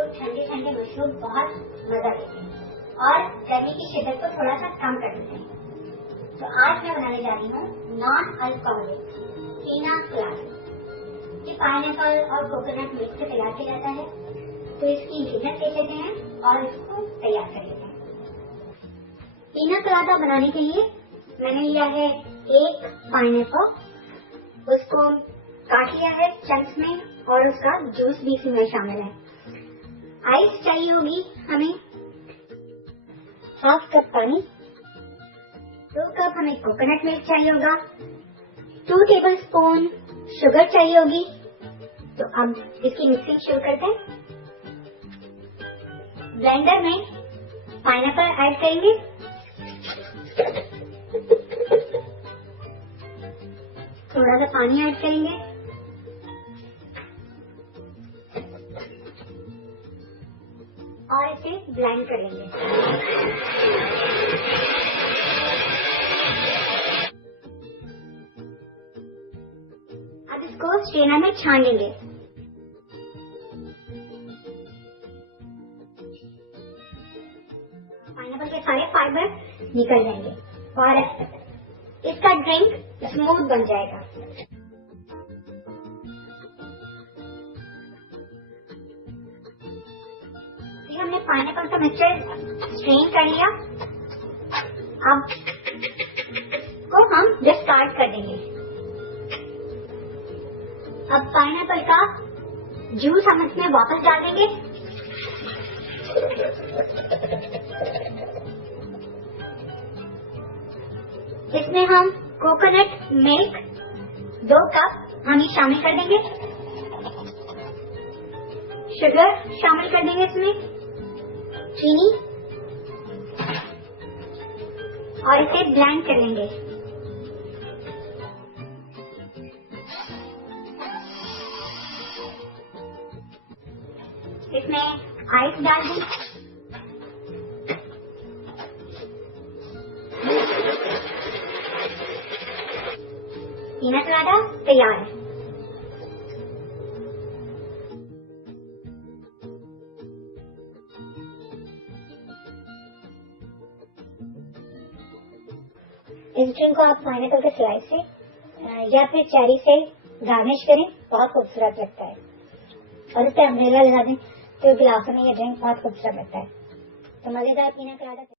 तो ठंडे ठंडे मशरूम बहुत मजा देते हैं और गर्मी की शिद्दत को थोड़ा सा कम कर देते हैं। तो आज मैं बनाने जा रही हूँ नॉन अल्कोहलिक पीना कोलाडा। ये पाइनएप्पल और कोकोनट मिल्क से तैयार किया जाता है। तो इसकी इंग्रेडिएंट्स देख लेते हैं और इसको तैयार कर लेते हैं। पीना कोलाडा बनाने के लिए मैंने लिया है एक पाइनएप्पल, उसको काट लिया है चंक्स में और उसका जूस भी इसमें शामिल है। आइस चाहिए होगी हमें हाफ कप पानी, 2 कप हमें कोकोनट मिल्क चाहिए होगा, 2 टेबलस्पून शुगर चाहिए होगी। तो अब इसकी मिक्सिंग शुरू करते हैं। ब्लेंडर में पाइनएप्पल ऐड करेंगे, थोड़ा सा पानी ऐड करेंगे और इसे ब्लेंड कर लेंगे। अब इसको स्ट्रेनर में छान लेंगे। पाइनएप्पल के सारे फाइबर निकल जाएंगे और इसका ड्रिंक स्मूथ बन जाएगा। हमने पाइनएप्पल का मिक्सचर स्ट्रेन कर लिया। अब को हम डिस्कार्ड कर देंगे। अब पाइनएप्पल का जूस हम इसमें वापस डाल देंगे। इसमें हम कोकोनट मिल्क 2 कप हम शामिल कर देंगे, शुगर शामिल कर देंगे इसमें, चीनी और इसे ब्लेंड कर लेंगे। इसमें आइस डाल दें। पीना कोलाडा तैयार है। इस ड्रिंक को आप पाइनएप्पल के स्लाइस से या फिर चेरी से गार्निश करें, बहुत खूबसूरत लगता है। और इस पर अम्ब्रेला लगा दें तो गिलासों में ये ड्रिंक बहुत खूबसूरत लगता है। तो मजेदार पीना कोलाडा।